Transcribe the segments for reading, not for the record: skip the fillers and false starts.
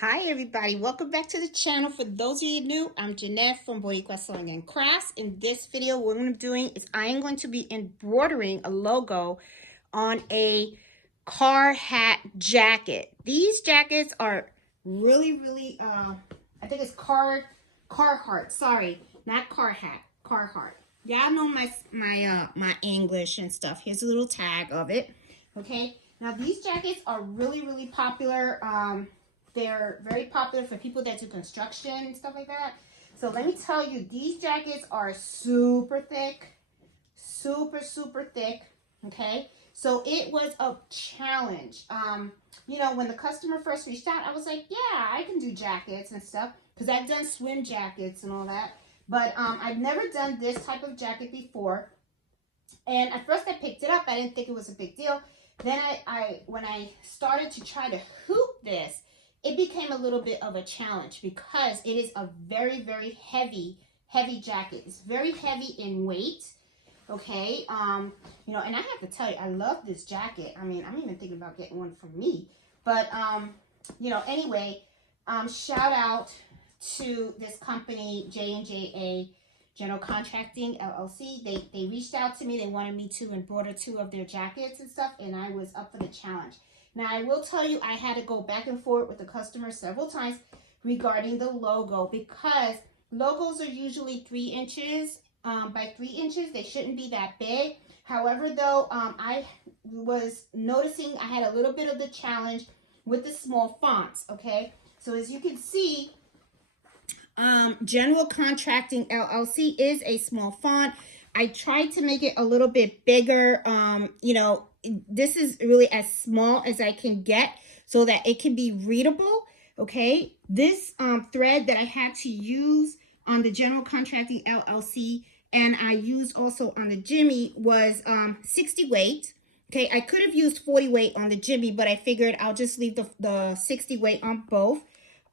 Hi everybody, welcome back to the channel. For those of you new, I'm Jeanette from Embroidery Sewing and Crafts. In this video, what I'm doing is I am going to be embroidering a logo on a Carhartt jacket. These jackets are really, I think it's Carhartt. Sorry, not Carhartt, Carhartt. Y'all know my English and stuff. Here's a little tag of it. Okay, now these jackets are really popular. They're very popular for people that do construction and stuff like that. So let me tell you, these jackets are super thick, super thick. Okay, so it was a challenge. When the customer first reached out, I was like, yeah, I can do jackets and stuff because I've done swim jackets and all that. But I've never done this type of jacket before. And at first I picked it up. I didn't think it was a big deal. Then when I started to try to hoop this, it became a little bit of a challenge because it is a very heavy jacket. It's very heavy in weight. Okay. And I have to tell you, I love this jacket. I mean, I'm even thinking about getting one for me. But anyway, shout out to this company, J&JA General Contracting LLC. They reached out to me. They wanted me to embroider 2 of their jackets and stuff, and I was up for the challenge. Now, I will tell you, I had to go back and forth with the customer several times regarding the logo because logos are usually 3 inches by 3 inches. They shouldn't be that big. However, though, I was noticing I had a little bit of the challenge with the small fonts, okay? So as you can see, General Contracting LLC is a small font. I tried to make it a little bit bigger. This is really as small as I can get so that it can be readable. Okay, this thread that I had to use on the General Contracting LLC and I used also on the Jimmy was 60 weight. Okay, I could have used 40 weight on the Jimmy, but I figured I'll just leave the 60 weight on both.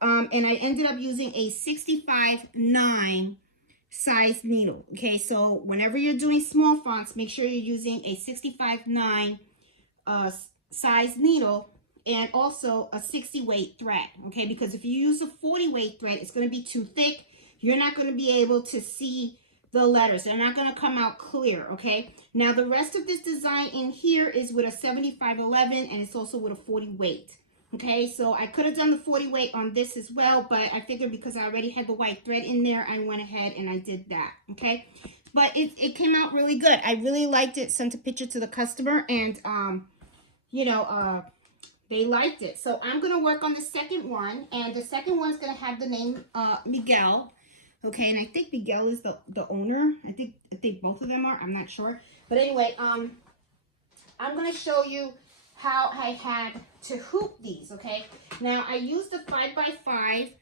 And I ended up using a 65/9 size needle. Okay, so whenever you're doing small fonts, make sure you're using a 65/9 size needle and also a 60 weight thread. Okay, because if you use a 40 weight thread, it's going to be too thick. You're not going to be able to see the letters. They're not going to come out clear. Okay, now the rest of this design in here is with a 75/11 and it's also with a 40 weight. Okay, so I could have done the 40 weight on this as well, but I figured because I already had the white thread in there, I went ahead and I did that. Okay, but it came out really good. I really liked it. Sent a picture to the customer, and they liked it. So I'm gonna work on the second one, and the second one's gonna have the name Miguel. Okay, and I think Miguel is the owner. I think both of them are. I'm not sure, but anyway, I'm gonna show you how I had to hoop these. Okay, now I used the 5x5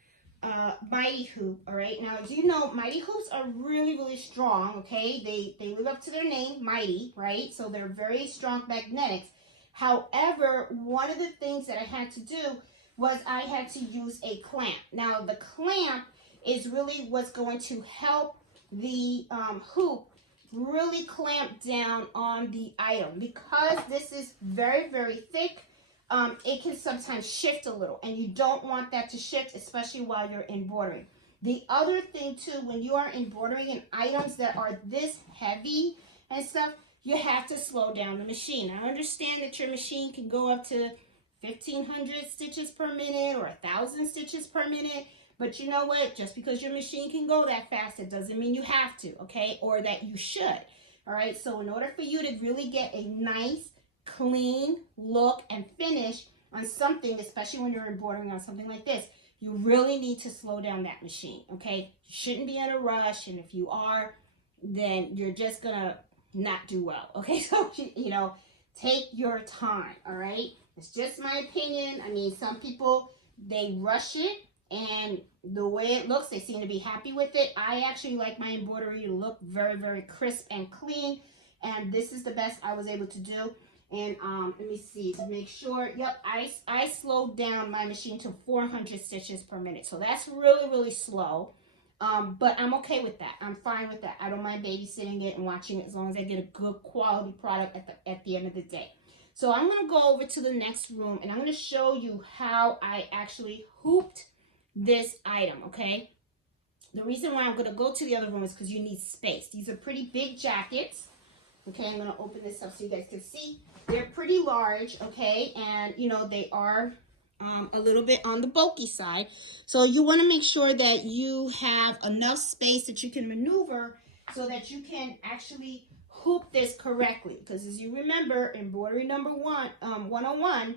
mighty hoop. All right, now as you know, mighty hoops are really strong. Okay, they live up to their name, mighty, right? So they're very strong magnetics. However, one of the things that I had to do was I had to use a clamp. Now the clamp is really what's going to help the hoop really clamp down on the item. Because this is very thick, it can sometimes shift a little, and you don't want that to shift, especially while you're embroidering. The other thing too, when you are embroidering in items that are this heavy and stuff, you have to slow down the machine. I understand that your machine can go up to 1,500 stitches per minute or 1,000 stitches per minute. But you know what? Just because your machine can go that fast, it doesn't mean you have to, okay? Or that you should, all right? So in order for you to really get a nice, clean look and finish on something, especially when you're embroidering on something like this, you really need to slow down that machine, okay? You shouldn't be in a rush, and if you are, then you're just gonna not do well, okay? So, take your time, all right? It's just my opinion. I mean, some people, they rush it, and the way it looks, they seem to be happy with it. I actually like my embroidery to look very crisp and clean, and this is the best I was able to do. And let me see to make sure. Yep, I slowed down my machine to 400 stitches per minute, so that's really slow. But I'm okay with that. I'm fine with that. I don't mind babysitting it and watching it as long as I get a good quality product at the end of the day. So I'm going to go over to the next room and I'm going to show you how I actually hooped this item, okay? The reason why I'm going to go to the other room is because you need space. These are pretty big jackets. Okay, I'm going to open this up so you guys can see. They're pretty large, okay? And, you know, they are a little bit on the bulky side. So you want to make sure that you have enough space that you can maneuver so that you can actually hoop this correctly. Because as you remember, embroidery number 101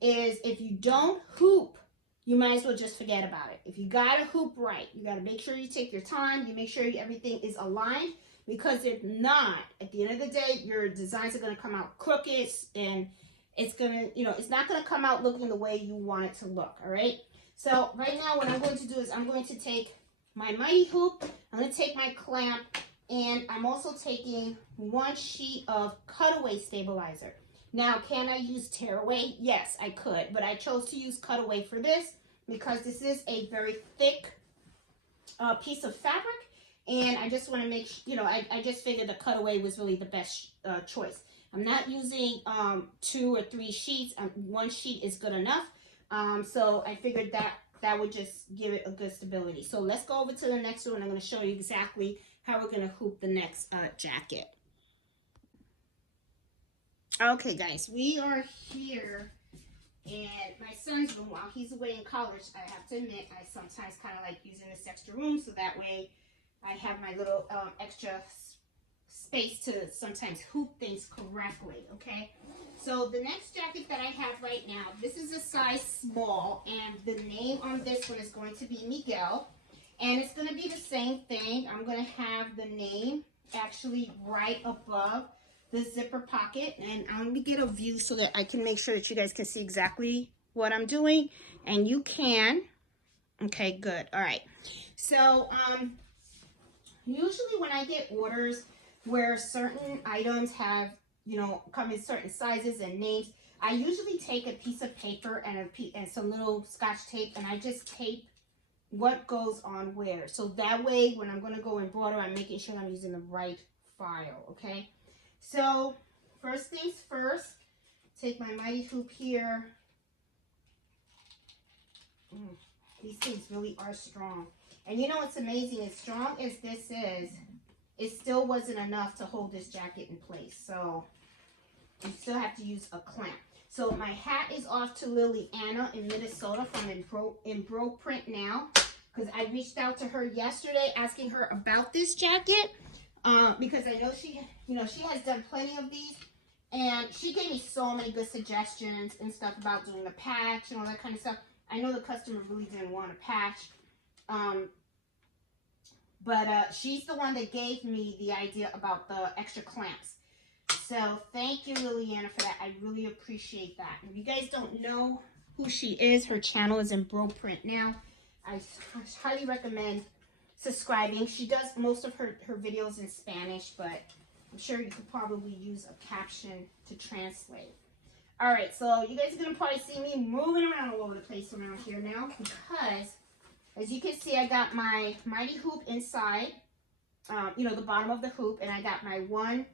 is if you don't hoop, you might as well just forget about it. If you got to hoop right, you got to make sure you take your time. You make sure everything is aligned. Because if not, at the end of the day, your designs are going to come out crooked and it's going to, you know, it's not going to come out looking the way you want it to look, all right? So right now what I'm going to do is I'm going to take my mighty hoop, I'm going to take my clamp, and I'm also taking 1 sheet of cutaway stabilizer. Now, can I use tearaway? Yes, I could, but I chose to use cutaway for this because this is a very thick piece of fabric. And I just want to make, you know, I just figured the cutaway was really the best choice. I'm not using 2 or 3 sheets. 1 sheet is good enough. So I figured that would just give it a good stability. So let's go over to the next one. I'm going to show you exactly how we're going to hoop the next jacket. Okay, guys, we are here in my son's room while he's away in college. I have to admit, I sometimes kind of like using this extra room so that way I have my little extra space to sometimes hoop things correctly, okay? So the next jacket that I have right now, this is a size small, and the name on this one is going to be Miguel. And it's going to be the same thing. I'm going to have the name actually right above the zipper pocket. And I'm going to get a view so that I can make sure that you guys can see exactly what I'm doing. And you can. Okay, good. All right. So, usually when I get orders where certain items have, you know, come in certain sizes and names, I usually take a piece of paper and some little Scotch tape, and I just tape what goes on where. So that way, when I'm going to go embroider, I'm making sure I'm using the right file, okay? So, first things first, take my mighty hoop here. These things really are strong. And you know what's amazing? As strong as this is, it still wasn't enough to hold this jacket in place. So you still have to use a clamp. So my hat is off to Liliana in Minnesota from Embro Print Now, because I reached out to her yesterday asking her about this jacket because I know she has done plenty of these, and she gave me so many good suggestions and stuff about doing the patch and all that kind of stuff. I know the customer really didn't want a patch. But she's the one that gave me the idea about the extra clamps. So thank you, Liliana, for that. I really appreciate that. If you guys don't know who she is, her channel is Embro Print Now. I highly recommend subscribing. She does most of her videos in Spanish, but I'm sure you could probably use a caption to translate. All right, so you guys are going to probably see me moving around all over the place around here now because, as you can see, I got my mighty hoop inside, you know, the bottom of the hoop, and I got my 1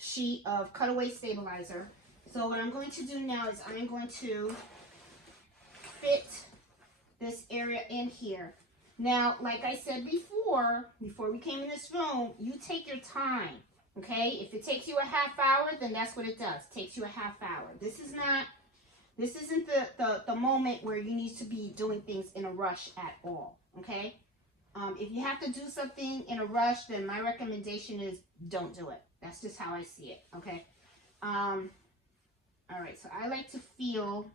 sheet of cutaway stabilizer. So what I'm going to do now is I'm going to fit this area in here. Now, like I said before we came in this room, you take your time, okay? If it takes you a half hour, then that's what it does. It takes you a half hour. This isn't the moment where you need to be doing things in a rush at all, okay? If you have to do something in a rush, then my recommendation is don't do it. That's just how I see it, okay? All right, so I like to feel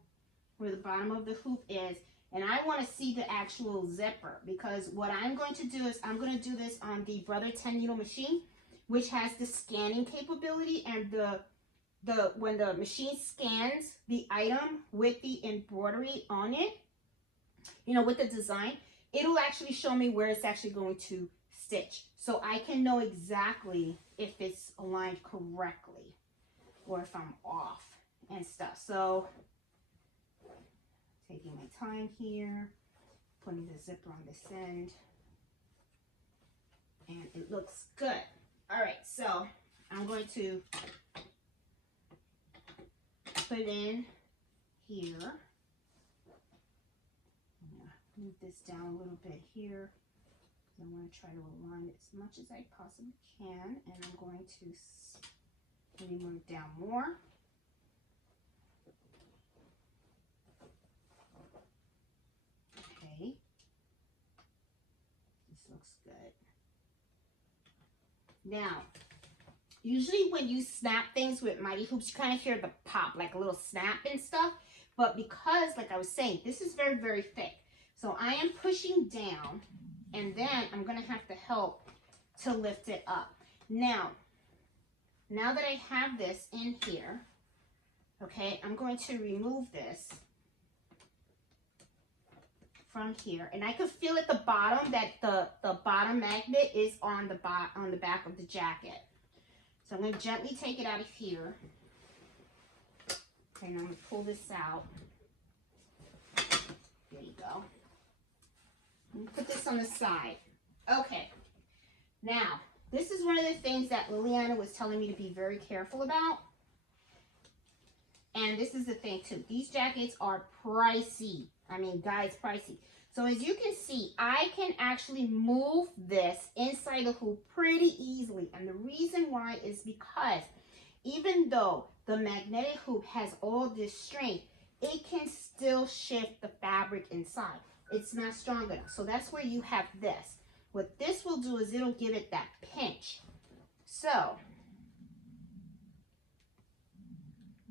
where the bottom of the hoop is, and I want to see the actual zipper, because what I'm going to do is I'm going to do this on the Brother 10 needle machine, which has the scanning capability, and when the machine scans the item with the embroidery on it, you know, with the design, it'll actually show me where it's actually going to stitch. So I can know exactly if it's aligned correctly or if I'm off and stuff. So taking my time here, putting the zipper on this end, and it looks good. All right, so I'm going to put in here. I'm going to move this down a little bit here. I want to try to align it as much as I possibly can, and I'm going to maybe move it down more. Okay, this looks good. Now, usually when you snap things with mighty hoops, you kind of hear the pop, like a little snap and stuff. But because, like I was saying, this is very, very thick. So I am pushing down, and then I'm going to have to help to lift it up. Now that I have this in here, okay, I'm going to remove this from here. And I could feel at the bottom that the bottom magnet is on the back of the jacket. So I'm going to gently take it out of here. Okay, now I'm going to pull this out. There you go. Put this on the side. Okay. Now, this is one of the things that Liliana was telling me to be very careful about. And this is the thing too. These jackets are pricey. I mean, guys, pricey. So as you can see, I can actually move this inside the hoop pretty easily. And the reason why is because even though the magnetic hoop has all this strength, it can still shift the fabric inside. It's not strong enough. So that's where you have this. What this will do is it'll give it that pinch. So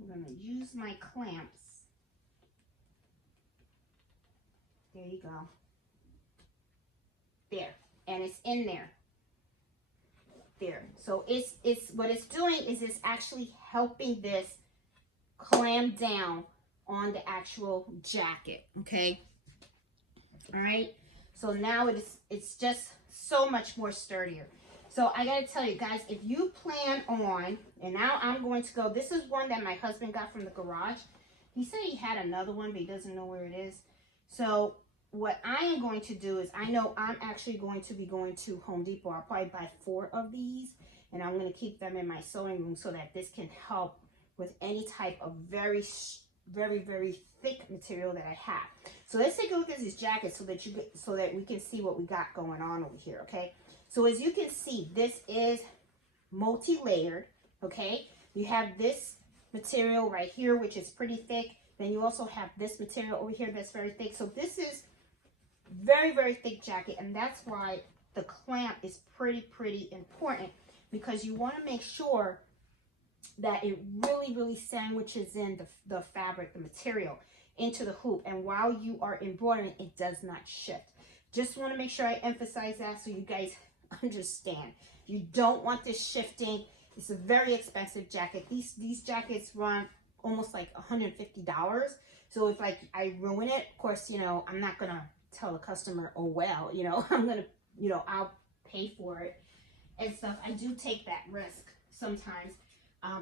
I'm going to use my clamps. There you go. There. And it's in there. There. So it's what it's doing is it's actually helping this clamp down on the actual jacket. Okay. All right. So now it's just so much more sturdier. So I got to tell you guys, if you plan on, and now I'm going to go, this is one that my husband got from the garage. He said he had another one, but he doesn't know where it is. So what I am going to do is, I know I'm actually going to be going to Home Depot. I'll probably buy 4 of these, and I'm going to keep them in my sewing room so that this can help with any type of very, very thick material that I have. So let's take a look at this jacket so that we can see what we got going on over here, okay? So as you can see, this is multi-layered, okay? You have this material right here, which is pretty thick. Then you also have this material over here that's very thick. So this is very thick jacket, and that's why the clamp is pretty important, because you want to make sure that it really sandwiches in the fabric, the material, into the hoop. And while you are embroidering, it does not shift. Just want to make sure I emphasize that so you guys understand. You don't want this shifting. It's a very expensive jacket. These jackets run almost like $150. So if like I ruin it, of course, you know, I'm not gonna tell the customer, oh well, you know, I'm gonna, you know, I'll pay for it and stuff. I do take that risk sometimes.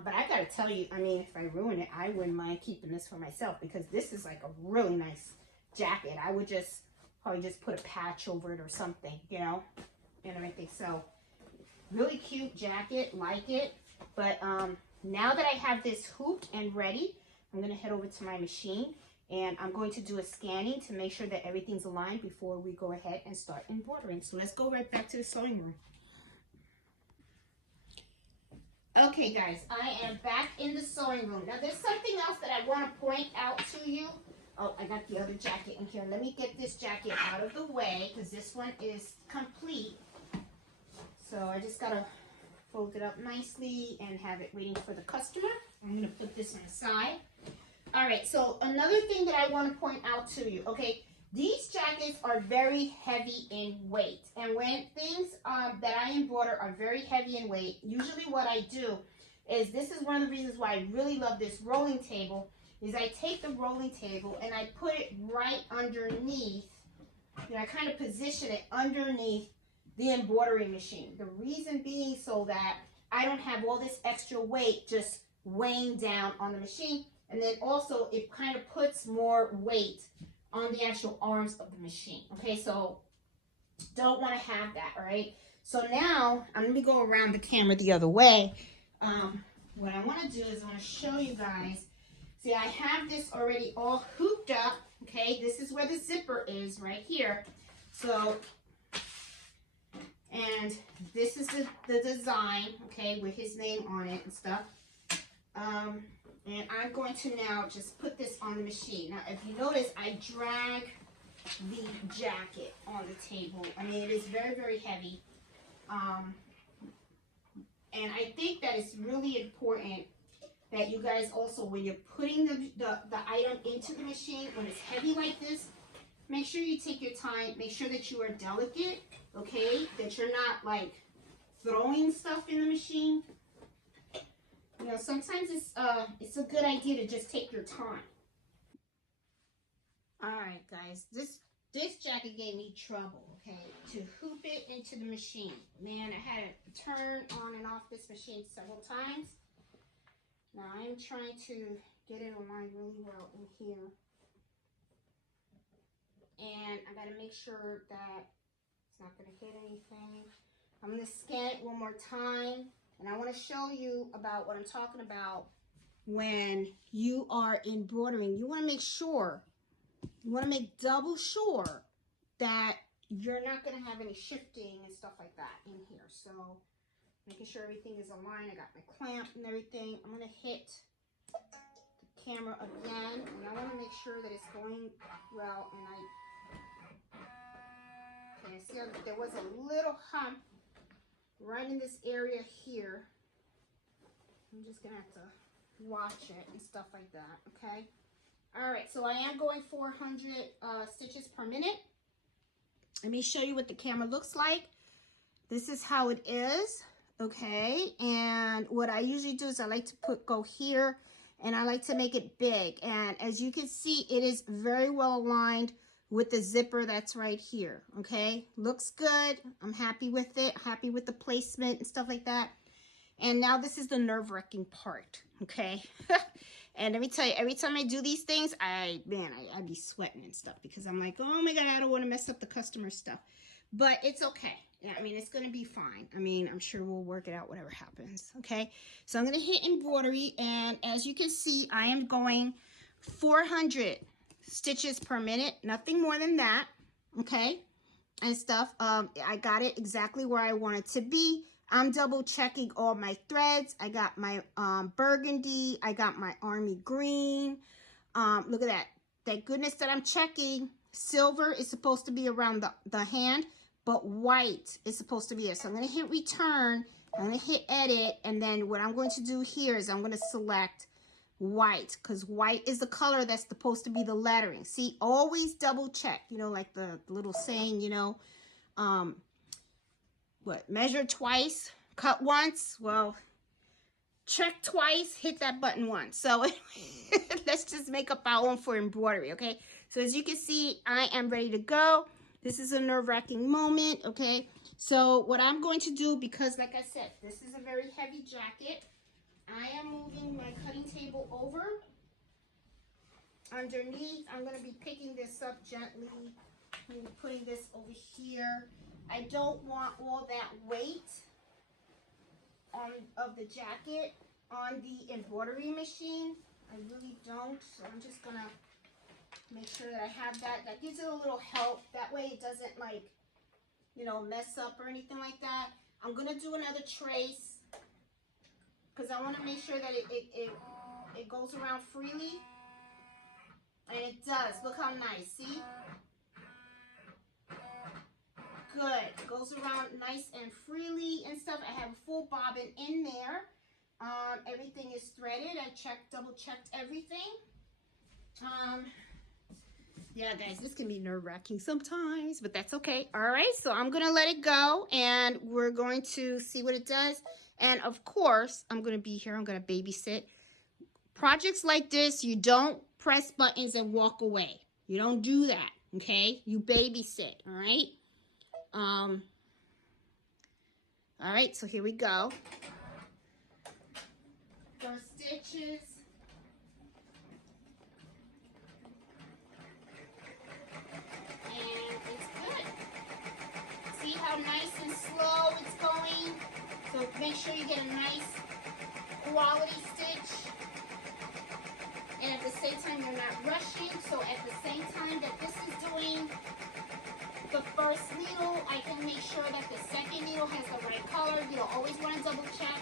But I gotta tell you, I mean, if I ruin it, I wouldn't mind keeping this for myself, because this is like a really nice jacket. I would probably just put a patch over it or something, you know, and everything. So really cute jacket, like it. But now that I have this hooped and ready, I'm gonna head over to my machine, and I'm going to do a scanning to make sure that everything's aligned before we go ahead and start embroidering. So let's go right back to the sewing room. Okay guys, I am back in the sewing room. Now there's something else that I want to point out to you. Oh, I got the other jacket in here. Let me get this jacket out of the way, because this one is complete. So I just got to fold it up nicely and have it waiting for the customer. I'm going to put this on the side. All right, so another thing that I want to point out to you, okay, these jackets are very heavy in weight. And when things that I embroider are very heavy in weight, usually what I do is, this is one of the reasons why I really love this rolling table, is I take the rolling table and I put it right underneath, you know, I kind of position it underneath the embroidery machine. The reason being so that I don't have all this extra weight just weighing down on the machine. And then also it kind of puts more weight on the actual arms of the machine. Okay, so don't want to have that, all right? So now I'm going to go around the camera the other way. What I want to do is I want to show you guys. See, I have this already all hooped up, okay? This is where the zipper is, right here. So, and this is the design, okay, with his name on it and stuff. And I'm going to now just put this on the machine. Now, if you notice, I drag the jacket on the table. I mean, it is very, very heavy. And I think that it's really important that you guys also, when you're putting the item into the machine, when it's heavy like this, make sure you take your time. Make sure that you are delicate, okay? That you're not like throwing stuff in the machine. You know, sometimes it's a good idea to just take your time. All right, guys, this jacket gave me trouble, okay, to hoop it into the machine. Man, I had to turn on and off this machine several times. Now I'm trying to get it aligned really well in here. And I gotta make sure that it's not gonna hit anything. I'm gonna scan it one more time. And I wanna show you about what I'm talking about when you are embroidering. You wanna make sure, you wanna make double sure that you're not gonna have any shifting and stuff like that in here. So making sure everything is aligned. I got my clamp and everything. I'm gonna hit the camera again, and I wanna make sure that it's going well. And I see that there was a little hump right in this area here. I'm just gonna have to watch it and stuff like that, okay? All right, so I am going 400 stitches per minute. Let me show you what the camera looks like. This is how it is, okay? And what I usually do is I like to go here, and I like to make it big. And as you can see, it is very well aligned with the zipper that's right here, okay? Looks good. I'm happy with it, happy with the placement and stuff like that. And now this is the nerve-wracking part, okay? And let me tell you, every time I do these things, I be sweating and stuff because I'm like, oh my God, I don't want to mess up the customer stuff. But it's okay. Yeah, I mean, it's going to be fine. I mean, I'm sure we'll work it out, whatever happens, okay? So I'm going to hit embroidery, and as you can see, I am going 400 stitches per minute, nothing more than that, okay? And stuff. I got it exactly where I want it to be. I'm double checking all my threads. I got my burgundy. I got my army green. Look at that. Thank goodness that I'm checking. Silver is supposed to be around the hand, but white is supposed to be there. So I'm going to hit return. I'm going to hit edit. And then what I'm going to do here is I'm going to select white, because white is the color that's supposed to be the lettering. See, always double check, you know, like the little saying, you know, measure twice, cut once. Well, check twice, hit that button once. So let's just make up our own for embroidery, okay? So as you can see, I am ready to go. This is a nerve-wracking moment, okay? So what I'm going to do, because like I said, this is a very heavy jacket, I am moving my cutting table over. Underneath, I'm going to be picking this up gently and putting this over here. I don't want all that weight of the jacket on the embroidery machine. I really don't. So I'm just going to make sure that I have that. That gives it a little help. That way it doesn't, like, you know, mess up or anything like that. I'm going to do another trace because I want to make sure that it goes around freely. And it does. Look how nice. See? Good. It goes around nice and freely and stuff. I have a full bobbin in there. Everything is threaded. I double checked everything. Yeah, guys, this can be nerve-wracking sometimes, but that's okay. All right, so I'm going to let it go, and we're going to see what it does. And, of course, I'm going to be here. I'm going to babysit. Projects like this, you don't press buttons and walk away. You don't do that, okay? You babysit, all right? All right, so here we go. First stitches. And it's good. See how nice and slow it's going? So make sure you get a nice quality stitch. And at the same time, you're not rushing. So at the same time that this is doing the first needle, I can make sure that the second needle has the right color. You know, always want to double check.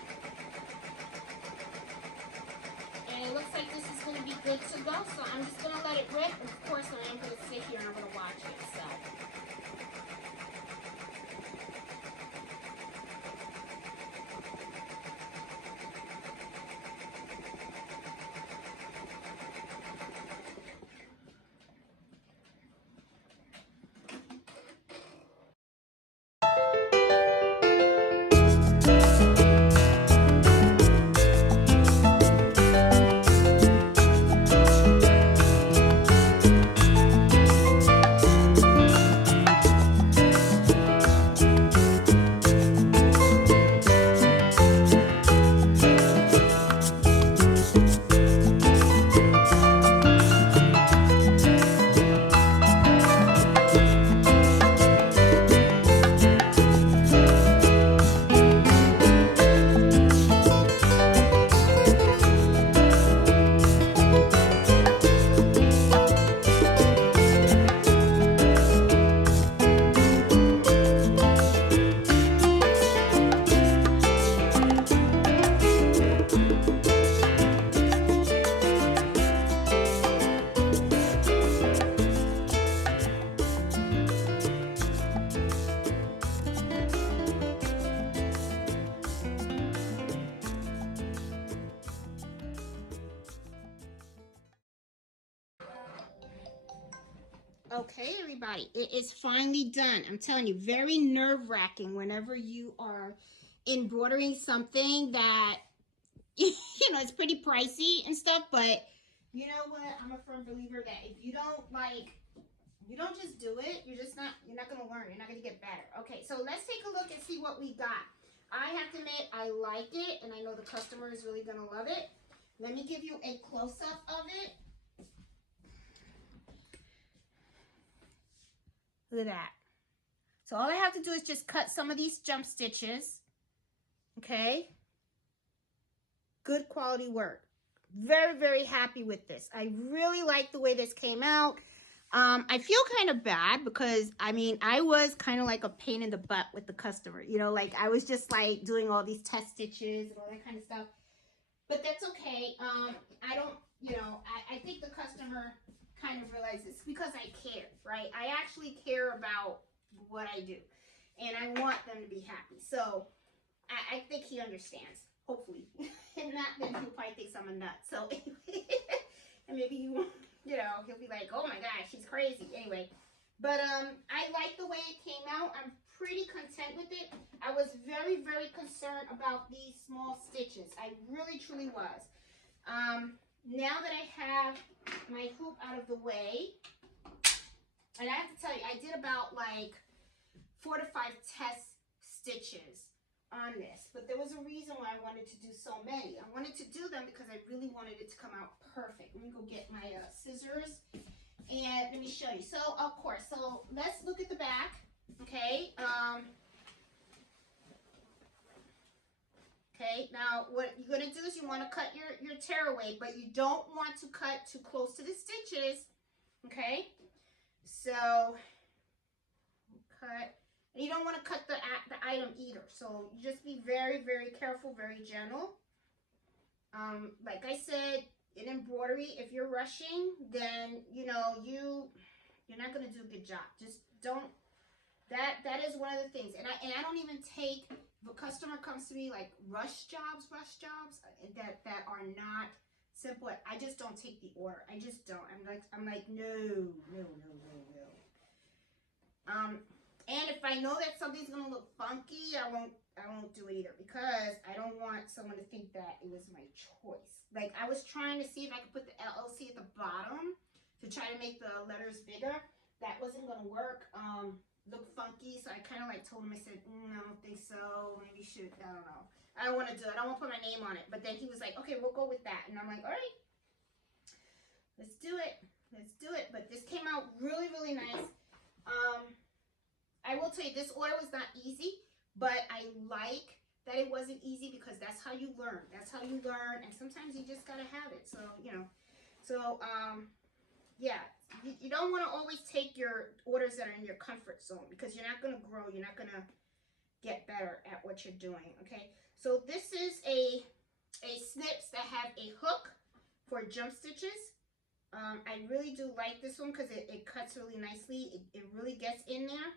And it looks like this is going to be good to go. So I'm just going to let it rip. Of course, I am going to sit here and I'm going to watch it. So. Okay, everybody, it is finally done. I'm telling you, very nerve-wracking whenever you are embroidering something that, you know, it's pretty pricey and stuff, but you know what? I'm a firm believer that if you don't you don't just do it, you're not going to learn. You're not going to get better. Okay, so let's take a look and see what we got. I have to admit, I like it, and I know the customer is really going to love it. Let me give you a close-up of it. Look at that. So all I have to do is just cut some of these jump stitches. Okay. Good quality work. Very, very happy with this. I really like the way this came out. I feel kind of bad because, I mean, I was kind of like a pain in the butt with the customer. You know, like I was just like doing all these test stitches and all that kind of stuff. But that's okay. I don't, you know, I think the customer kind of realizes because I care, right? I actually care about what I do and I want them to be happy. So I think he understands, hopefully. If not, then he'll probably think I'm a nut. So anyway, and maybe he won't, you know, he'll be like, oh my gosh, she's crazy. Anyway, but I like the way it came out. I'm pretty content with it. I was very, very concerned about these small stitches. I really, truly was. Now that I have my hoop out of the way, and I have to tell you, I did about like 4 to 5 test stitches on this, but there was a reason why I wanted to do so many. I wanted to do them because I really wanted it to come out perfect. Let me go get my scissors and let me show you. So of course, so let's look at the back. Okay. Okay, now what you're going to do is you want to cut your tearaway, but you don't want to cut too close to the stitches. Okay, so cut, and you don't want to cut the item either. So you just be very, very careful, very gentle. Like I said, in embroidery, if you're rushing, then you know you're not going to do a good job. Just don't. That is one of the things, and I don't even take, if a customer comes to me like rush jobs that are not simple, I just don't take the order. I just don't. I'm like no. And if I know that something's gonna look funky, I won't do it either, because I don't want someone to think that it was my choice. Like I was trying to see if I could put the LLC at the bottom to try to make the letters bigger. That wasn't gonna work. Look funky, so I kind of like told him, I said, I don't think so, maybe should, I don't know. I don't want to do it, I don't want to put my name on it. But then he was like, okay, we'll go with that. And I'm like, all right, let's do it. But this came out really, really nice. I will tell you, this order was not easy, but I like that it wasn't easy, because that's how you learn. And sometimes you just gotta have it. So, you know. So, yeah, you don't want to always take your orders that are in your comfort zone, because you're not going to grow. You're not going to get better at what you're doing, okay? So this is a snips that have a hook for jump stitches. I really do like this one because it cuts really nicely. It really gets in there.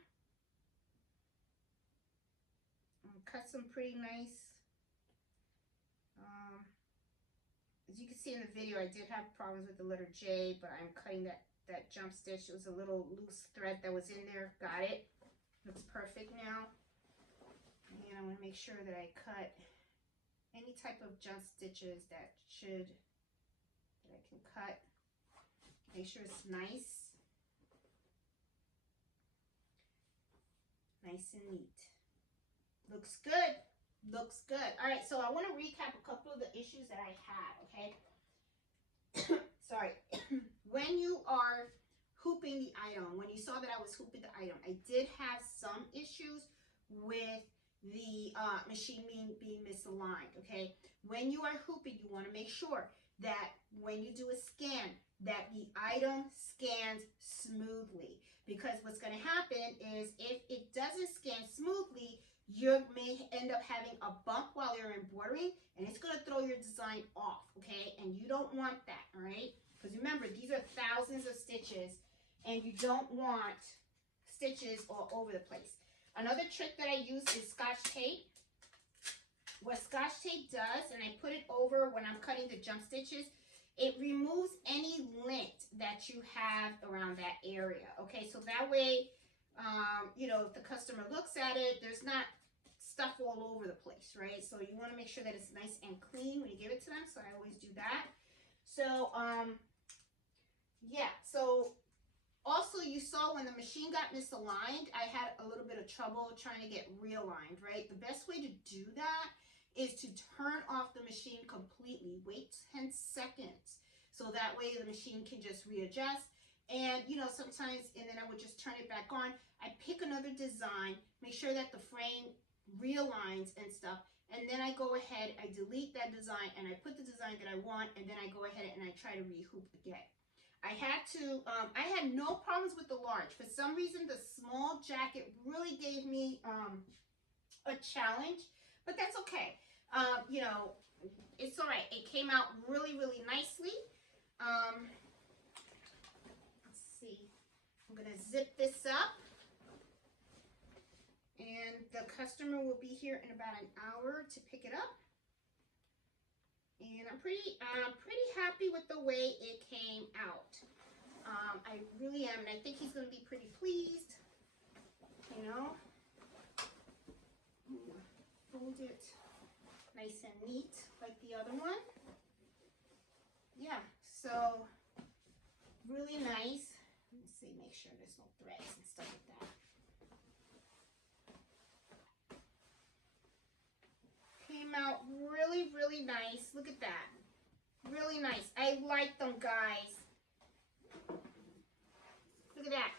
Cuts them pretty nice. As you can see in the video, I did have problems with the letter J, but I'm cutting that jump stitch. It was a little loose thread that was in there. Got it. Looks perfect now. And I want to make sure that I cut any type of jump stitches that I can cut. Make sure it's nice. Nice and neat. Looks good. Looks good. All right, so I want to recap a couple of the issues that I had, okay? Sorry. When you are hooping the item, when you saw that I was hooping the item, I did have some issues with the machine being misaligned, okay? When you are hooping, you want to make sure that when you do a scan, that the item scans smoothly, because what's going to happen is if it doesn't scan smoothly, you may end up having a bump while you're embroidering, and it's going to throw your design off, okay? And you don't want that, all right? Because remember, these are thousands of stitches, and you don't want stitches all over the place. Another trick that I use is Scotch tape. What Scotch tape does, and I put it over when I'm cutting the jump stitches, it removes any lint that you have around that area, okay? So that way, you know, if the customer looks at it, there's not stuff all over the place, right? So you want to make sure that it's nice and clean when you give it to them, so I always do that. So, yeah, so also you saw when the machine got misaligned, I had a little bit of trouble trying to get realigned, right? The best way to do that is to turn off the machine completely. Wait 10 seconds. So that way the machine can just readjust. And, you know, sometimes, and then I would just turn it back on. I pick another design, make sure that the frame realigns and stuff. And then I go ahead, I delete that design, and I put the design that I want, and then I go ahead and I try to rehoop again. I had no problems with the large. For some reason, the small jacket really gave me a challenge, but that's okay. You know, it's all right. It came out really, really nicely. Let's see. I'm going to zip this up. And the customer will be here in about an hour to pick it up. And I'm pretty happy with the way it came out. I really am, and I think he's going to be pretty pleased. You know, fold it nice and neat like the other one. Yeah, so really nice. Let's see, make sure there's no threads and stuff like that. Came out really, really nice. Look at that. Really nice. I like them, guys. Look at that.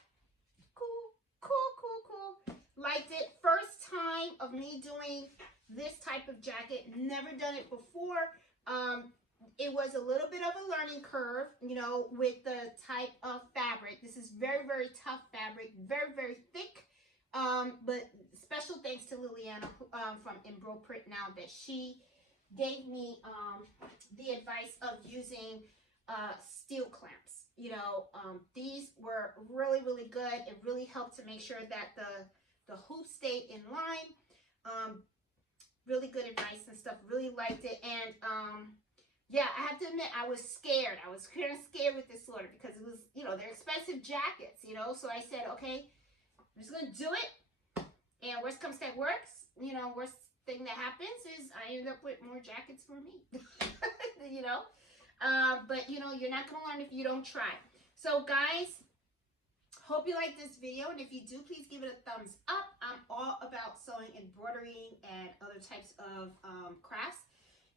Cool, cool, cool, cool. Liked it. First time of me doing this type of jacket. Never done it before. It was a little bit of a learning curve, you know, with the type of fabric. This is very, very tough fabric. Very, very thick. But special thanks to Liliana from Embroidery Now, that she gave me the advice of using steel clamps. You know, these were really, really good. It really helped to make sure that the hoop stayed in line. Really good advice and stuff. Really liked it. And yeah, I have to admit, I was scared. I was kind of scared with this order because it was, you know, they're expensive jackets, you know. So I said, okay, I'm just going to do it. And worst comes to worst, you know, worst thing that happens is I end up with more jackets for me, you know. But, you know, you're not going to learn if you don't try. So, guys, hope you like this video. And if you do, please give it a thumbs up. I'm all about sewing, embroidering, and other types of crafts.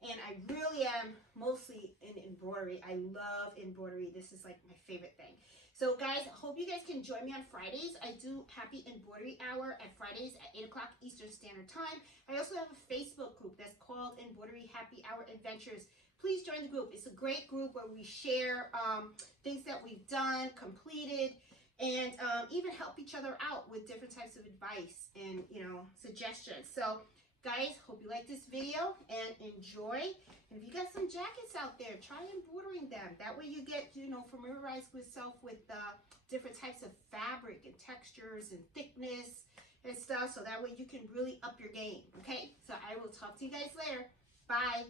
And I really am mostly in embroidery. I love embroidery. This is like my favorite thing. So guys, hope you guys can join me on Fridays. I do Happy Embroidery Hour at Fridays at 8 o'clock Eastern Standard Time. I also have a Facebook group that's called Embroidery Happy Hour Adventures. please join the group. It's a great group where we share things that we've done, completed, and even help each other out with different types of advice and, you know, suggestions. So guys, hope you like this video and enjoy. And if you got some jackets out there, try embroidering them. That way you get, you know, familiarize yourself with different types of fabric and textures and thickness and stuff. So that way you can really up your game. Okay, so I will talk to you guys later. Bye.